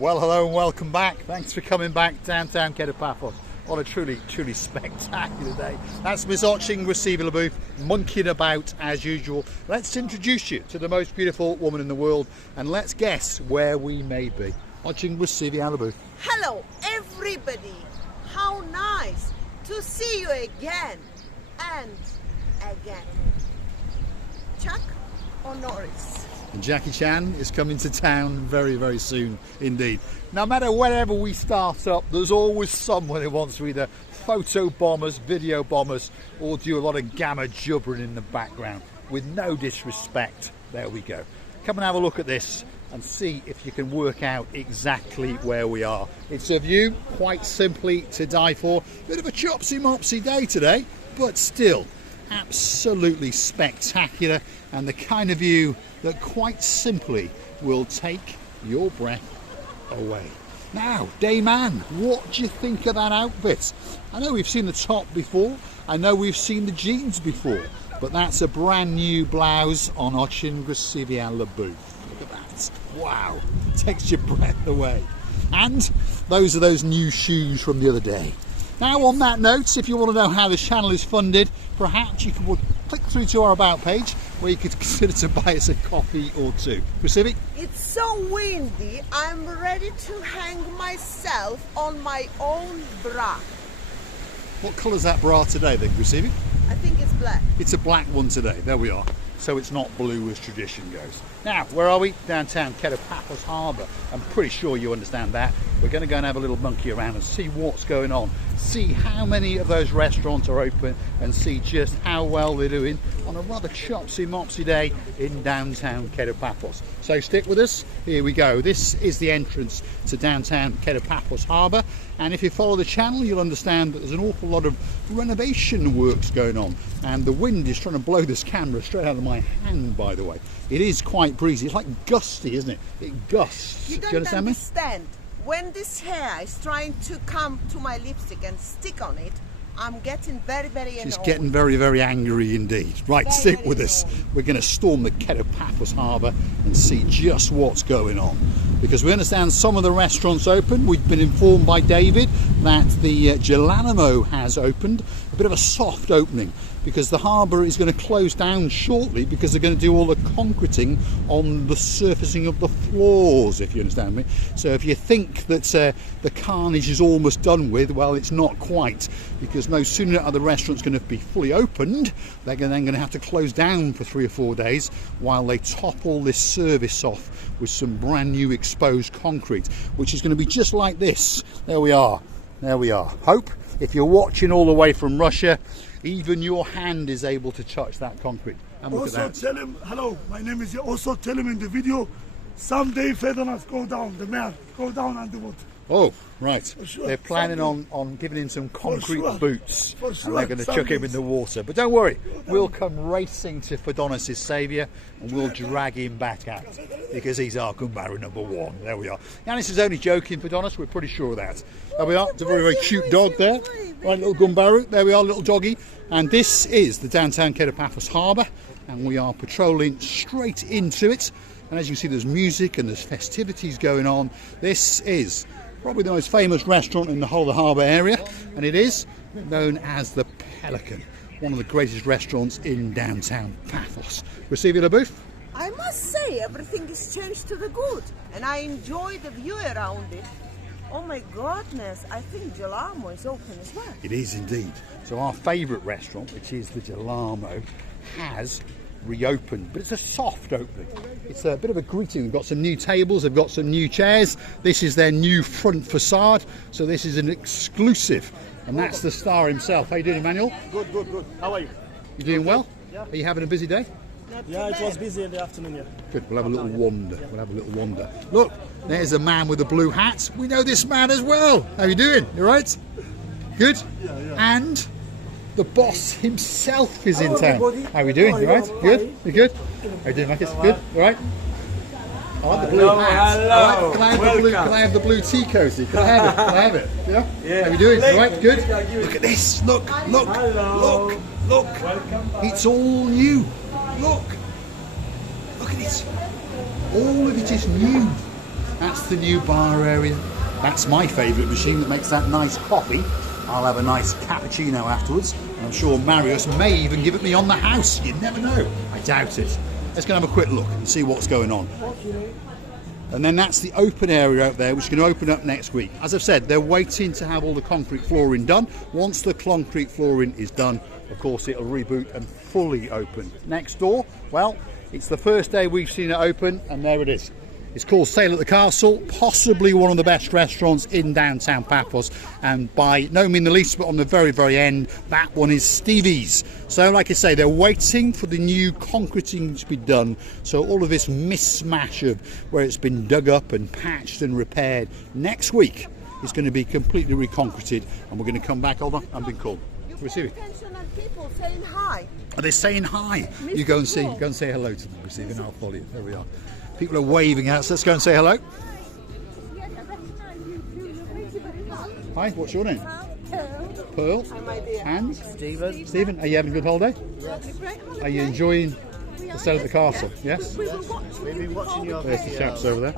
Well, hello and welcome back. Thanks for coming back downtown Paphos on a truly spectacular day. That's Miss Oching Receiving monkeying about as usual. Let's introduce you to the most beautiful woman in the world and let's guess where we may be. Oching Receiving. Hello everybody, how nice to see you again and again. Chuck or Norris? And Jackie Chan is coming to town very soon indeed. No matter wherever we start up, there's always someone who wants to either photo bomb us, video bomb us, or do a lot of gamma jubbering in the background. With no disrespect, there we go. Come and have a look at this and see if you can work out exactly where we are. It's a view quite simply to die for. Bit of a chopsy-mopsy day today, but still absolutely spectacular, and the kind of view that quite simply will take your breath away. Now, Dayman, what do you think of that outfit? I know we've seen the top before, I know we've seen the jeans before, but that's a brand new blouse on Oching Receiving. Look at that. Wow, takes your breath away. And those are those new shoes from the other day. Now, on that note, if you want to know how this channel is funded, perhaps you can click through to our About page where you could consider to buy us a coffee or two. Receiving? It's so windy, I'm ready to hang myself on my own bra. What colour's that bra today then, Receiving? I think it's black. It's a black one today, there we are. So it's not blue as tradition goes. Now, where are we? Downtown Paphos Harbour. I'm pretty sure you understand that. We're going to go and have a little monkey around and see what's going on. See how many of those restaurants are open and see just how well they're doing on a rather chopsy-mopsy day in downtown Paphos. So stick with us. Here we go. This is the entrance to downtown Paphos Harbour. And if you follow the channel, you'll understand that there's an awful lot of renovation works going on. And the wind is trying to blow this camera straight out of my hand, by the way. It is quite breezy. It's like gusty, isn't it? It gusts. You don't understand. When this hair is trying to come to my lipstick and stick on it, I'm getting very annoyed. She's getting very angry indeed. Right, stick with us. We're going to storm the Paphos Harbour and see just what's going on. Because we understand some of the restaurants open. We've been informed by David that the Gelanimo has opened. A bit of a soft opening because the harbour is going to close down shortly because they're going to do all the concreting on the surfacing of the floors, if you understand me. So if you think that the carnage is almost done with, well, it's not quite, because no sooner are the restaurants going to be fully opened, they're then going to have to close down for 3 or 4 days while they top all this service off with some brand new exposed concrete, which is going to be just like this. There we are. Hope, if you're watching all the way from Russia, even your hand is able to touch that concrete. And look also at that. Tell him, hello, my name is, also tell him in the video, someday Federers go down, the mayor, go down underwater. Oh, right. Sure. They're planning on giving him some concrete boots, For sure. and they're going to chuck him in the water. But don't worry, we'll come racing to Fodonis' saviour and we'll drag him back out because he's our Gumbaru #1. There we are. Yanis is only joking, Fodonis, we're pretty sure of that. There we are. It's a very cute dog there. Right, little Gumbaru. There we are, little doggy. And this is the downtown Paphos Harbour, and we are patrolling straight into it. And as you see, there's music and there's festivities going on. This is probably the most famous restaurant in the whole of the harbour area, and it is known as the Pelican, one of the greatest restaurants in downtown Paphos. Receiving a booth? I must say, everything is changed to the good, and I enjoy the view around it. Oh my goodness, I think Gelamo is open as well. It is indeed. So our favourite restaurant, which is the Gelamo, has reopened, but it's a soft opening. It's a bit of a greeting. They've got some new tables, they've got some new chairs. This is their new front facade, so this is an exclusive, and that's the star himself. How you doing, Emmanuel? Good. How are you? You doing well? Yeah. Are you having a busy day? Yeah, it was busy in the afternoon, yeah. Good, we'll have a little wander. Look, there's a man with a blue hat. We know this man as well. How you doing? You right? Good? Yeah. And the boss himself is in Hello, town. everybody. How are we doing? How You are right? you? Good? You good? How you doing, Marcus? Good? You right? I like the blue hat. Hello. Can I have the blue tea cozy? Can I have it? Yeah? How you doing? You right? Good? Look at this. Look. Hello. Look. Welcome back. It's all new. Look at it. All of it is new. That's the new bar area. That's my favourite machine that makes that nice coffee. I'll have a nice cappuccino afterwards. And I'm sure Marius may even give it me on the house. You never know. I doubt it. Let's go and have a quick look and see what's going on. And then that's the open area out there, which is going to open up next week. As I've said, they're waiting to have all the concrete flooring done. Once the concrete flooring is done, of course, it'll reboot and fully open. Next door, well, it's the first day we've seen it open, and there it is. It's called Sail at the Castle, possibly one of the best restaurants in downtown Paphos, and by no means the least, but on the very, very end, that one is Stevie's. So like I say, they're waiting for the new concreting to be done, so all of this mismatch of where it's been dug up and patched and repaired, next week is going to be completely reconcreted, and we're going to come back. Hold on, I'm being called. Receive it. Attention and people saying hi. Are they saying hi? You go and say hello to them, Receive, and I'll follow you. There we are. People are waving out, so let's go and say hello. Hi, what's your name? Pearl. And? Stephen, are you having a good holiday? Are you enjoying the Sail at the Castle? Yes? We've been watching your There's the chaps over there.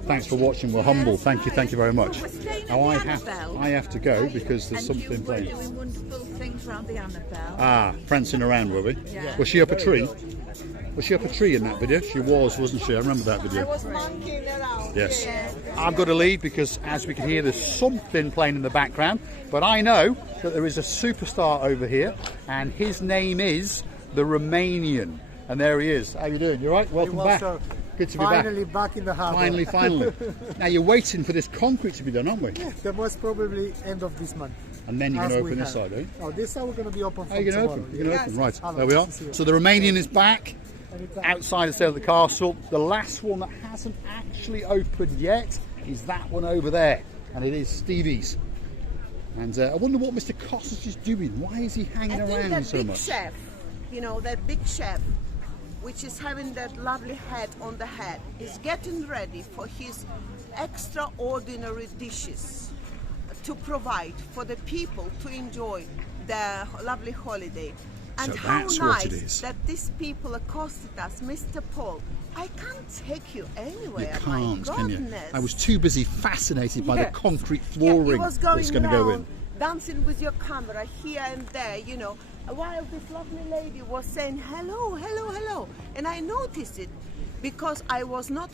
Thanks for watching, we're humble. Thank you very much. Now I have to go because there's something playing. Doing wonderful things around the Annabelle. Ah, prancing around, were we? Yeah. Was she up a tree? Was she up a tree in that video? She was, wasn't she? I remember that video. I was monkeying around. Yes. I've got to leave because, as we can hear, there's something playing in the background. But I know that there is a superstar over here, and his name is the Romanian. And there he is. How you doing? You all right? Welcome back. Good to be back. Finally back in the harbour. Finally. Now you're waiting for this concrete to be done, aren't we? Yeah, that was probably end of this month. And then you're going to open this side, eh? Oh, this side we're going to be open for You're going to tomorrow. open. You're going to open. Right. Hello, There we are. nice to see you. So the Romanian is back. Anytime. Outside of Sail at the Castle. The last one that hasn't actually opened yet is that one over there, and it is Stevie's. And I wonder what Mr. Costas is doing. Why is he hanging I think around that so big much? chef, you know, that big chef, which is having that lovely hat on the head, is getting ready for his extraordinary dishes to provide for the people to enjoy their lovely holiday. And So how that's what it nice is. that these people accosted us, Mr. Paul. I can't take you anywhere. You can't, my can you? goodness. I was too busy fascinated by the Yeah. concrete Yeah, flooring he was going that's going to go in. around, dancing with your camera here and there, you know, while this lovely lady was saying hello, hello, hello. And I noticed it because I was not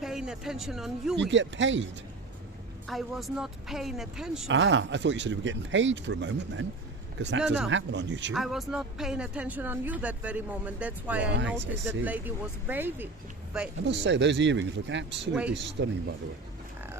paying attention on you. You get paid? I was not paying attention. Ah, I thought you said you were getting paid for a moment then, because that doesn't happen on YouTube. I was not paying attention on you that very moment. That's why Right, I I noticed that see. lady was waving. I must say, those earrings look absolutely Wait. stunning, by the way.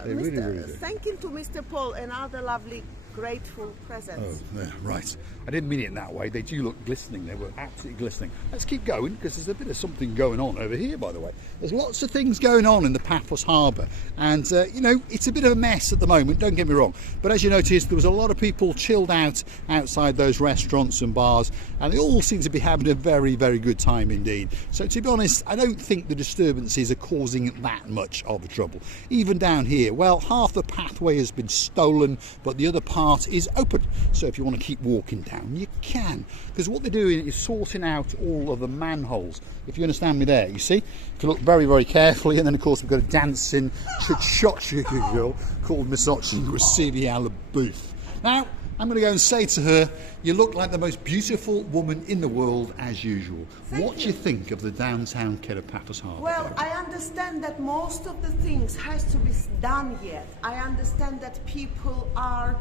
They really do. Thank you to Mr. Paul and other lovely, grateful presents. Oh, yeah, right. I didn't mean it in that way. They do look glistening. They were absolutely glistening. Let's keep going because there's a bit of something going on over here, by the way. There's lots of things going on in the Paphos Harbour. And, you know, it's a bit of a mess at the moment, don't get me wrong. But as you noticed, there was a lot of people chilled out outside those restaurants and bars. And they all seem to be having a very, very good time indeed. So, to be honest, I don't think the disturbances are causing that much of a trouble. Even down here, well, half the pathway has been stolen, but the other part is open. So if you want to keep walking down, you can. Because what they're doing is sorting out all of the manholes. If you understand me there, you see? If you look very, very carefully, and then of course we've got a dancing Chichotchika girl called Misochi Grasiviala Booth. Now, I'm going to go and say to her, you look like the most beautiful woman in the world as usual. What do you think of the downtown care of Paphos Harbour? Well, I understand that most of the things has to be done yet. I understand that people are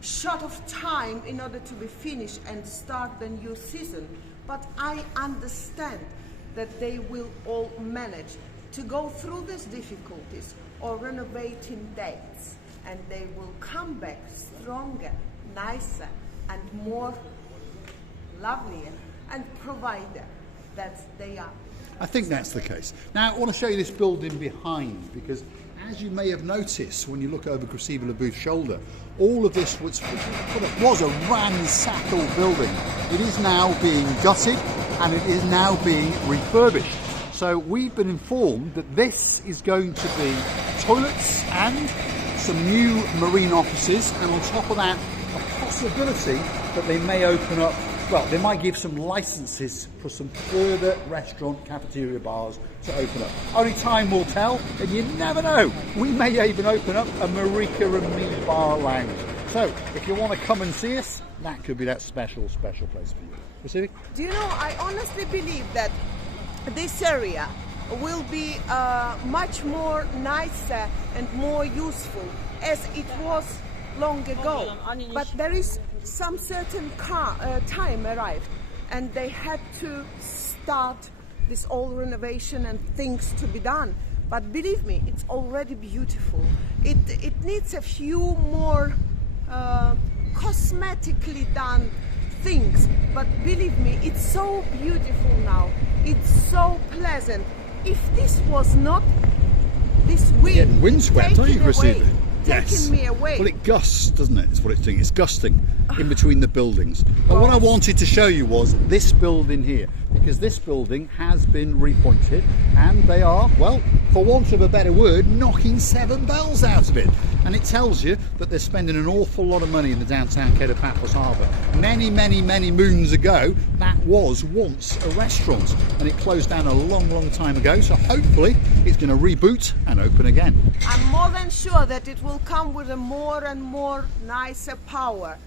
short of time in order to be finished and start the new season. But I understand that they will all manage to go through these difficulties or renovating dates, and they will come back stronger, nicer, and more lovelier and provider that they are. I think that's the case. Now, I want to show you this building behind, because as you may have noticed when you look over Grasiviala Booth's shoulder, all of this was a ramshackle building. It is now being gutted and it is now being refurbished. So we've been informed that this is going to be toilets and some new marine offices, and on top of that, a possibility that they may open up well, they might give some licenses for some further restaurant, cafeteria, bars to open up. Only time will tell, and you never know. We may even open up a Marika and Me bar lounge. So, if you want to come and see us, that could be that special place for you. Receiving? Do you know, I honestly believe that this area will be much more nicer and more useful as it was long ago. But there is some certain time arrived, and they had to start this old renovation and things to be done. But believe me, it's already beautiful. It needs a few more cosmetically done things, but believe me, it's so beautiful now. It's so pleasant. If this was not this wind, Getting windswept, aren't you, Christina? Taking me away. Well, it gusts, doesn't it? It's what it's doing. It's gusting in between the buildings. But what I wanted to show you was this building here, because this building has been repointed, and they are, well, for want of a better word, knocking 7 bells out of it. And it tells you that they're spending an awful lot of money in the downtown Cape of Paphos Harbour. Many moons ago, that was once a restaurant, and it closed down a long time ago. So hopefully it's going to reboot and open again. I'm more than sure that it will come with a more and more nicer power,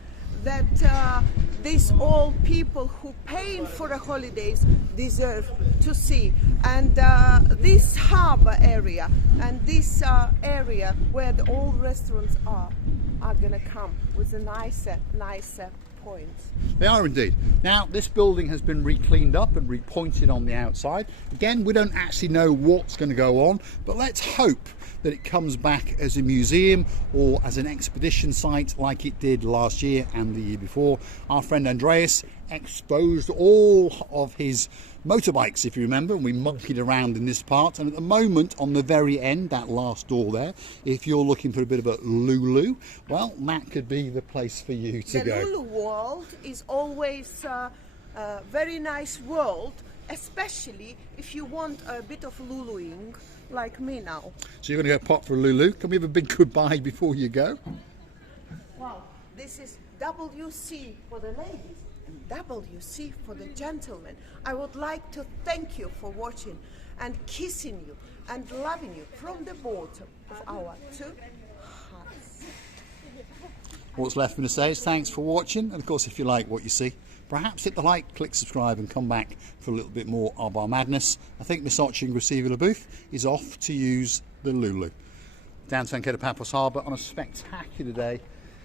that these old people who paying for the holidays deserve to see. And this harbour area and this area where the old restaurants are gonna come with a nicer points. They are indeed. Now, this building has been re-cleaned up and repointed on the outside. Again, we don't actually know what's going to go on, but let's hope that it comes back as a museum or as an expedition site like it did last year and the year before. Our friend Andreas exposed all of his motorbikes, if you remember, and we monkeyed around in this part. And at the moment, on the very end, that last door there, if you're looking for a bit of a Lulu, well, that could be the place for you to go. The Lulu world is always a very nice world, especially if you want a bit of Luluing like me now. So you're going to go pop for a Lulu. Can we have a big goodbye before you go? Wow, this is WC for the ladies and WC for the gentlemen. I would like to thank you for watching and kissing you and loving you from the bottom of our 2 hearts. What's left for me to say is thanks for watching, and of course, if you like what you see, perhaps hit the like, click subscribe, and come back for a little bit more of our madness. I think Miss Oching Receiving Booth is off to use the Lulu. Downtown Cape of Paphos Harbour on a spectacular day.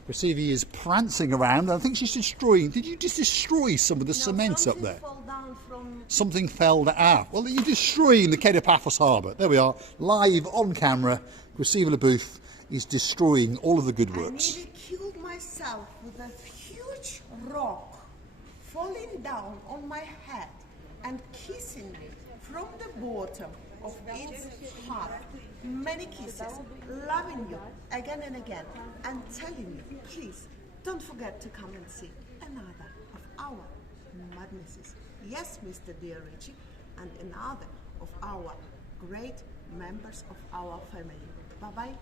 Receiving is prancing around. I think she's destroying. Did you just destroy some of the cement up there? Fell down from... Something fell down. Ah, well, you're destroying the Cape of Paphos Harbour. There we are, live on camera. Receiving Booth is destroying all of the good works. I nearly killed myself with a huge rock falling down on my head and kissing me from the bottom of its heart. Many kisses, loving you again and again, and telling you, please don't forget to come and see another of our madnesses. Yes, Mr. Dear Richie, and another of our great members of our family. Bye bye.